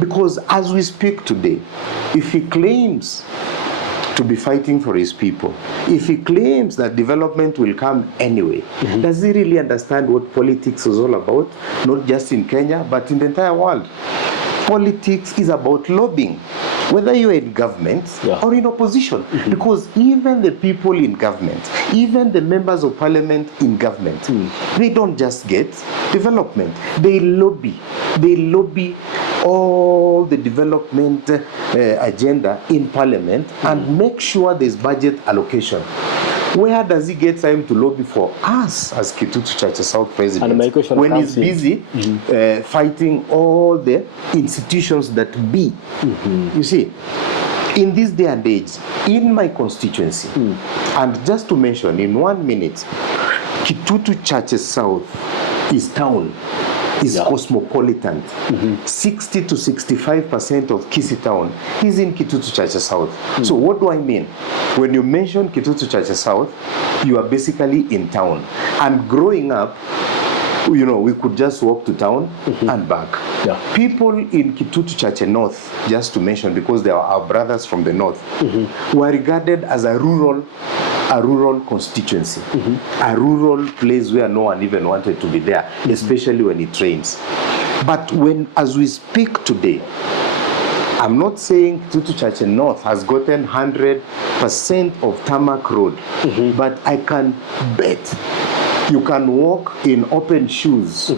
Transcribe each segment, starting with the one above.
Because as we speak today, if he claims to be fighting for his people, if he claims that development will come anyway, does he really understand what politics is all about? Not just in Kenya, but in the entire world. Politics is about lobbying, whether you're in government or in opposition. Because even the people in government, even the members of parliament in government, they don't just get development. They lobby. They lobby all the development agenda in parliament and make sure there's budget allocation. Where does he get time to lobby for us as Kitutu Chache South president when he's busy fighting all the institutions that be? You see, in this day and age, in my constituency, and just to mention in 1 minute, Kitutu Chache South is town, is cosmopolitan. 60 to 65% of Kisii town is in Kitutu Chache South. So what do I mean? When you mention Kitutu Chache South, you are basically in town. And growing up, you know, we could just walk to town and back. People in Kitutu Chache North, just to mention, because they are our brothers from the north, were regarded as a rural constituency, a rural place where no one even wanted to be there, especially when it rains. But as we speak today, I'm not saying Kitutu Chache North has gotten 100% of tarmac road, but I can bet you can walk in open shoes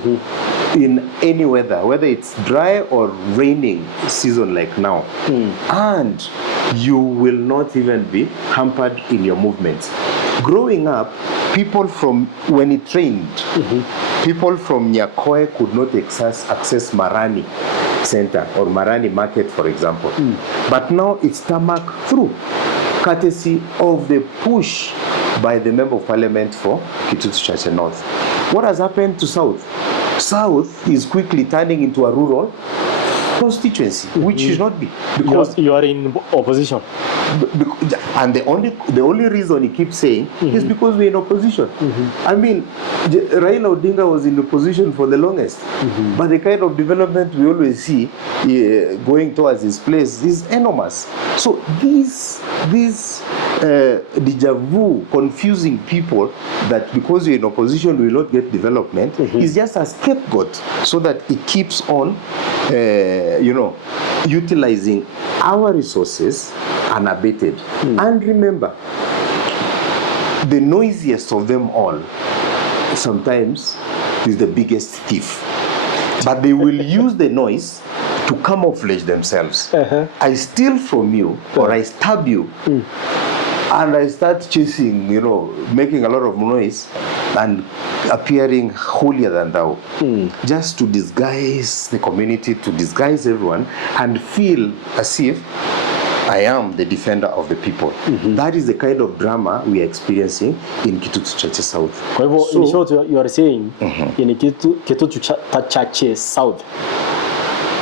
in any weather, whether it's dry or raining season like now, and you will not even be hampered in your movements. Growing up, people from, when it rained, people from Nyakoe could not access Marani Center or Marani Market, for example. But now it's tarmac through, courtesy of the push by the Member of Parliament for Kitutu Chache North. What has happened to South? South is quickly turning into a rural constituency, which should not be, because you are in opposition. And the only reason he keeps saying is because we're in opposition. I mean, Raila Odinga was in opposition for the longest, but the kind of development we always see going towards his place is enormous. So these deja vu, confusing people that because you're in opposition we will not get development, is just a scapegoat so that it keeps on utilizing our resources unabated. And remember, the noisiest of them all sometimes is the biggest thief, but they will use the noise to camouflage themselves. I steal from you or I stab you, and I start chasing, making a lot of noise and appearing holier than thou, just to disguise the community, to disguise everyone, and feel as if I am the defender of the people. That is the kind of drama we are experiencing in Kitutu Chache South. So, in short, you are saying in Kitutu Chache South,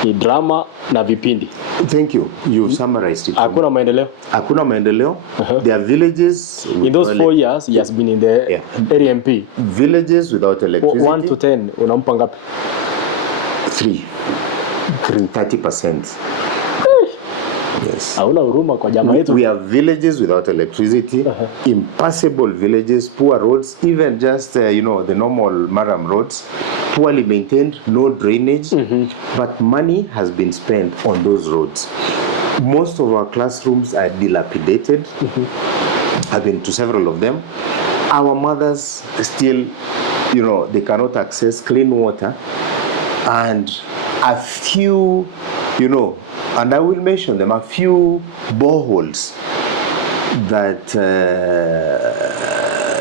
ni drama na vipindi. Thank you. You summarized it. Hakuna maendeleo. Hakuna maendeleo. There are villages. In those 4 years, he has been in the area MP. Villages without electricity. 1 to 10, unampa ngapi? 3. 30%. Yes. We have villages without electricity, impassable villages, poor roads, even just the normal Maram roads, poorly maintained, no drainage, but money has been spent on those roads. Most of our classrooms are dilapidated. I've been to several of them. Our mothers still, they cannot access clean water, and a few, and I will mention them, a few boreholes that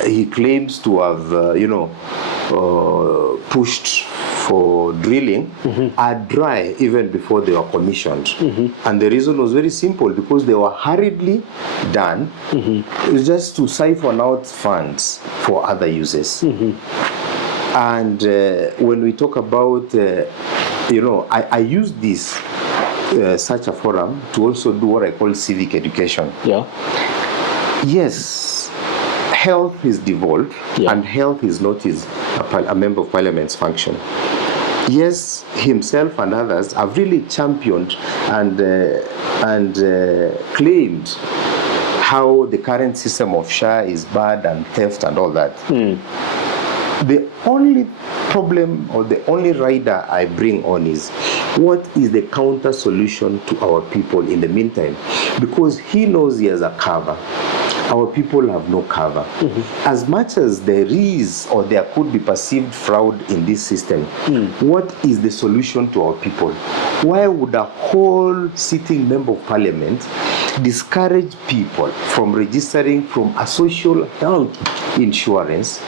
he claims to have, pushed for drilling are dry even before they were commissioned. And the reason was very simple, because they were hurriedly done. It was just to siphon out funds for other uses. And when we talk about, I use this such a forum to also do what I call civic education. Yes, health is devolved, and health is not a member of parliament's function. yes, himself and others have really championed and claimed how the current system of SHA is bad and theft and all that. The only problem or the only rider I bring on is what is the counter solution to our people in the meantime? Because he knows he has a cover. Our people have no cover. As much as there is or there could be perceived fraud in this system, what is the solution to our people? Why would a whole sitting member of parliament discourage people from registering from a social health insurance?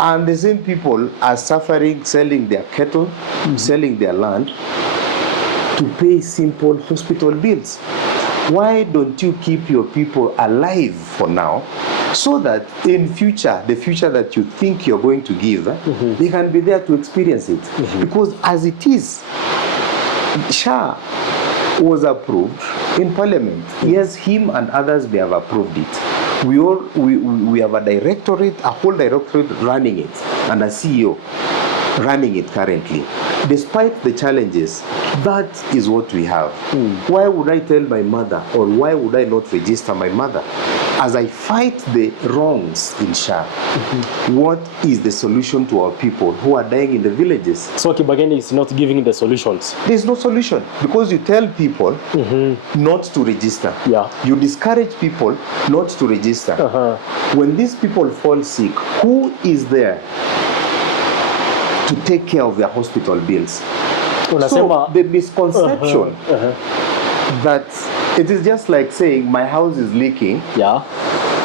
And the same people are suffering, selling their cattle, selling their land to pay simple hospital bills. Why don't you keep your people alive for now, so that in future, the future that you think you're going to give, they can be there to experience it? Because as it is, SHA was approved in Parliament. Yes, him and others, they have approved it. We have a directorate, a whole directorate running it, and a CEO running it currently. Despite the challenges, that is what we have. Why would I tell my mother, or why would I not register my mother? As I fight the wrongs in SHA, what is the solution to our people who are dying in the villages? So Kibagendi is not giving the solutions. There's no solution, because you tell people not to register. Yeah. You discourage people not to register. When these people fall sick, who is there to take care of their hospital bills? So the misconception that it is just like saying my house is leaking. Yeah.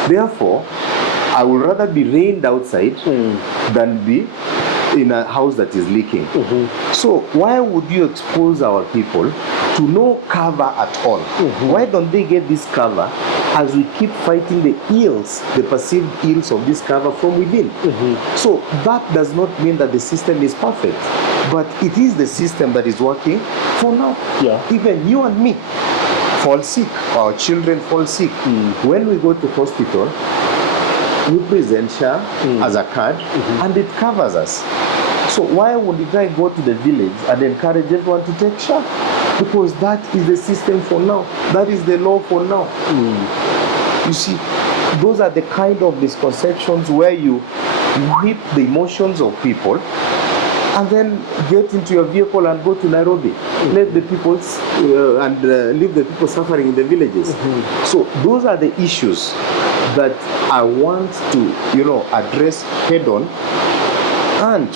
Therefore, I would rather be rained outside than be in a house that is leaking. So why would you expose our people to no cover at all? Why don't they get this cover as we keep fighting the ills, the perceived ills of this cover from within? So that does not mean that the system is perfect, but it is the system that is working for now. Even you and me fall sick, our children fall sick. When we go to hospital, we present SHA as a card, and it covers us. So why would I go to the village and encourage everyone to take SHA? Because that is the system for now. That is the law for now. You see, those are the kind of misconceptions where you whip the emotions of people and then get into your vehicle and go to Nairobi. Let the people leave the people suffering in the villages. So those are the issues that I want to, address head on. And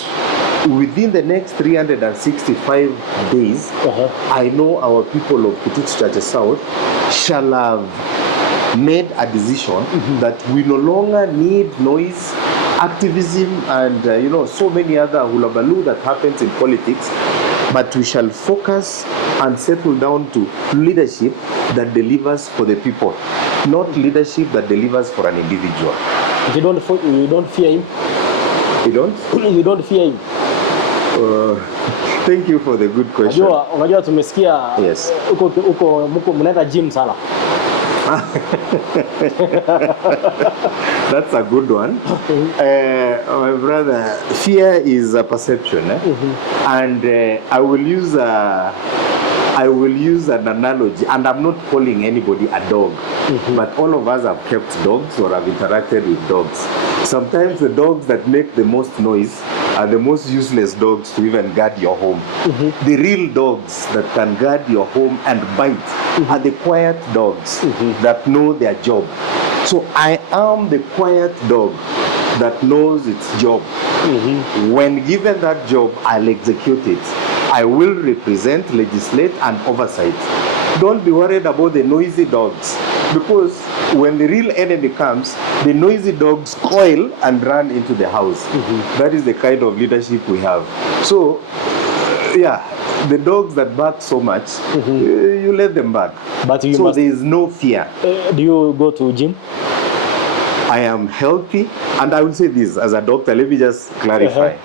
within the next 365 days, I know our people of Kitutu Chache South shall have made a decision that we no longer need noise, activism, and so many other hulabaloo that happens in politics, but we shall focus and settle down to leadership that delivers for the people, not leadership that delivers for an individual. You don't fear him? You don't? You don't fear him? Thank you for the good question. Unajua tumesikia Yes. Uko mnaenda gym sana. That's a good one. My brother, fear is a perception, and I will use an analogy, and I'm not calling anybody a dog, but all of us have kept dogs or have interacted with dogs. Sometimes the dogs that make the most noise are the most useless dogs to even guard your home. The real dogs that can guard your home and bite are the quiet dogs that know their job. So I am the quiet dog that knows its job. When given that job, I'll execute it. I will represent, legislate, and oversight. Don't be worried about the noisy dogs, because when the real enemy comes, the noisy dogs coil and run into the house. That is the kind of leadership we have. So, the dogs that bark so much, you let them bark. But so there is no fear. Do you go to gym? I am healthy, and I will say this as a doctor. Let me just clarify.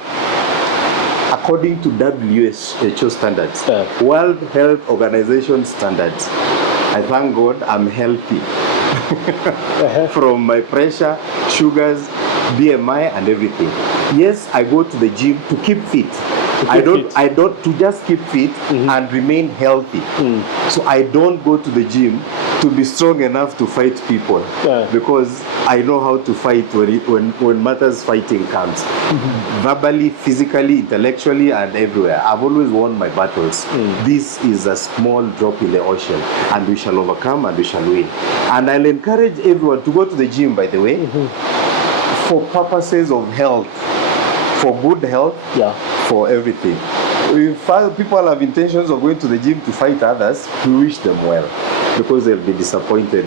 According to WHO standards, World Health Organization standards, I thank God I'm healthy. From my pressure, sugars, BMI, and everything. Yes, I go to the gym to keep fit. I don't to just keep fit and remain healthy. So I don't go to the gym to be strong enough to fight people, because I know how to fight when matters fighting comes. Verbally, physically, intellectually, and everywhere. I've always won my battles. This is a small drop in the ocean, and we shall overcome and we shall win. And I'll encourage everyone to go to the gym, by the way, for purposes of health, for good health, for everything. If people have intentions of going to the gym to fight others, we wish them well, because they'll be disappointed.